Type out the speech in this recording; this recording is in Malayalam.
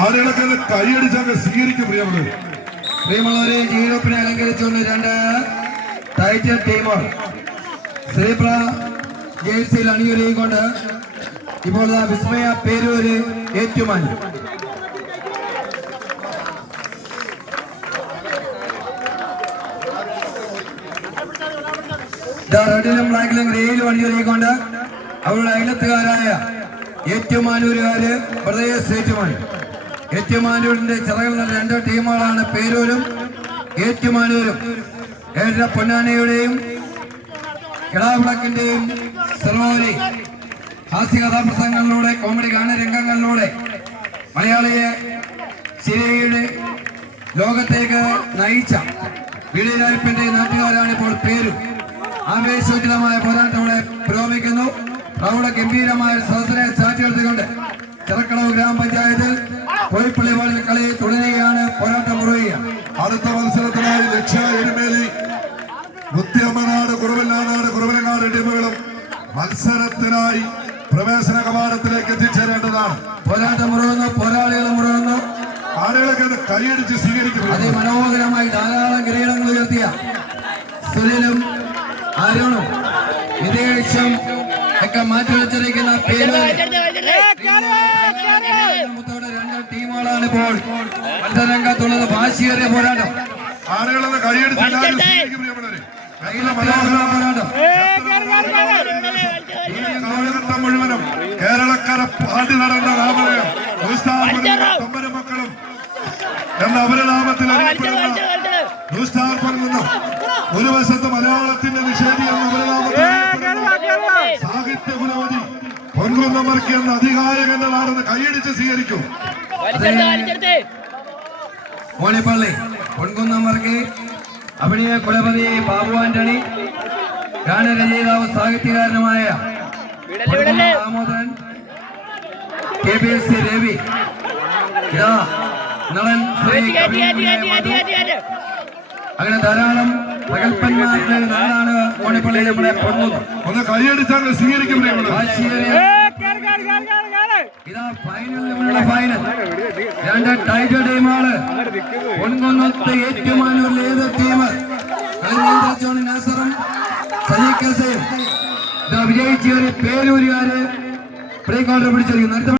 ആളുകളൊക്കെ കൈയടിച്ചൊക്കെ സ്വീകരിക്കും. പ്രിയമുള്ളവരെ, യൂറോപ്പിനെ അലങ്കരിച്ചുകൊണ്ട് രണ്ട് ടൈറ്റൽ ടീമുകൾ ശ്രീപ്ര ജേഴ്സിയിൽ അണിയൊരുങ്ങിക്കൊണ്ട് ഇപ്പോൾ വിസ്മയ പേരൂര് ഏറ്റുമാനൂർ. റെഡിലും ബ്ലാക്കിലും ഗ്രേയിലും അണിയൊരുങ്ങിക്കൊണ്ട് അവരുടെ അയലത്തുകാരായ ഏറ്റുമാനൂരുകാര് പ്രദേശ് ഏറ്റുമാനൂർ. ഏറ്റുമാനൂരിന്റെ ചിറകൾ നിന്ന രണ്ട് ടീമുകളാണ് പേരൂരും ഏറ്റുമാനൂരും. ഏഴര പൊന്നാനയുടെയും കിടാവിളക്കിന്റെയും സർവോപരി ഹാസ്യ കഥാപ്രസംഗങ്ങളിലൂടെ കോമഡി ഗാനരംഗങ്ങളിലൂടെ മലയാളിയെ സിനിമയുടെ ലോകത്തേക്ക് നയിച്ച വീടിരായ്പന്റെ നാട്ടുകാരാണ് ഇപ്പോൾ പേരും. ആവേശോജ്വലമായ പോരാട്ടം ഇവിടെ പുരോഗമിക്കുന്നു. പ്രൗഢ ഗംഭീരമായ സദസ്സിനെ സാറ്റിയെടുത്തുകൊണ്ട് ചിറക്കളവ് ഗ്രാമപഞ്ചായത്തിൽ കോയിപ്പള്ളി വാർഡിൽ കളി തുടരുകയാണ്. പോരാട്ടം മുറുകയാണ്. അടുത്ത മത്സരത്തിനായി ലക്ഷ്യ എരുമേലി, മുത്തിയമ്മനാട്, കുറവലങ്ങാട് ടീമുകളും മത്സരത്തിനായി പ്രവേശന കവാടത്തിലേക്ക് എത്തിച്ചേരേണ്ടതാണ്. പോരാട്ടം മുറുകുന്നു, പോരാളികൾ മുറുകുന്നു. ആളുകളൊക്കെ കൈയടിച്ച് സ്വീകരിക്കുന്നു. അതിമനോഹരമായി ധാരാളം കിരീടങ്ങൾ ഉയർത്തിയ സുനിലും അരുണും വിദേശം ഒക്കെ മാറ്റിവെച്ചിരിക്കുന്ന രണ്ട് ടീമുകളാണ് ഇപ്പോൾ മത്സരരംഗത്തുള്ളത്. വാശിയേറിയ പോരാട്ടം. ആളുകളത് കൈയടിച്ച് പോരാട്ടം മുഴുവനും കേരളക്കര പാടി നടന്ന നാമധേയം മക്കളും എന്ന അപരനാമത്തിൽ അറിയപ്പെടുന്ന നിന്നും ഒരു വശത്ത് മലയാളത്തിന്റെ നിഷേധി എന്ന അപരനാമത്തിൽ സാഹിത്യ കുലപതി പൊൻകുന്നമർക്ക് എന്ന അധികായകന്റെ നാടെന്ന് കൈയടിച്ച് സ്വീകരിക്കും. മോണിപ്പള്ളി പൊൻകുന്നമർക്ക് അഭിനയ കുലപതി ബാബു ആന്റണി, ഗാനരചയിതാവ് സാഹിത്യകാരനുമായ ദാമോദരൻ, KBS രവി, നടൻ ശ്രീ അങ്ങനെ ധാരാളം പ്രഗത്ഭന്മാരുടെ നാടാണ് മോണിപ്പള്ളി നമ്മുടെ പൊൻകുന്നം. ഒന്ന് കൈയടിച്ചാൽ സ്വീകരിക്കും. ഇതാ ഫൈനലിനുള്ള ഫൈനൽ. രണ്ട് ടൈറ്റൽ ടീമാണ്. പൊൻകുന്നത്ത് ഏറ്റുമാനൂരിലെ ഏത് ടീം നാസറും സജീക്കസയും വിജയിച്ച ഒരു പേരൂരുകാര് പ്രീ ക്വാർട്ടർ പിടിച്ചിരിക്കുന്നു.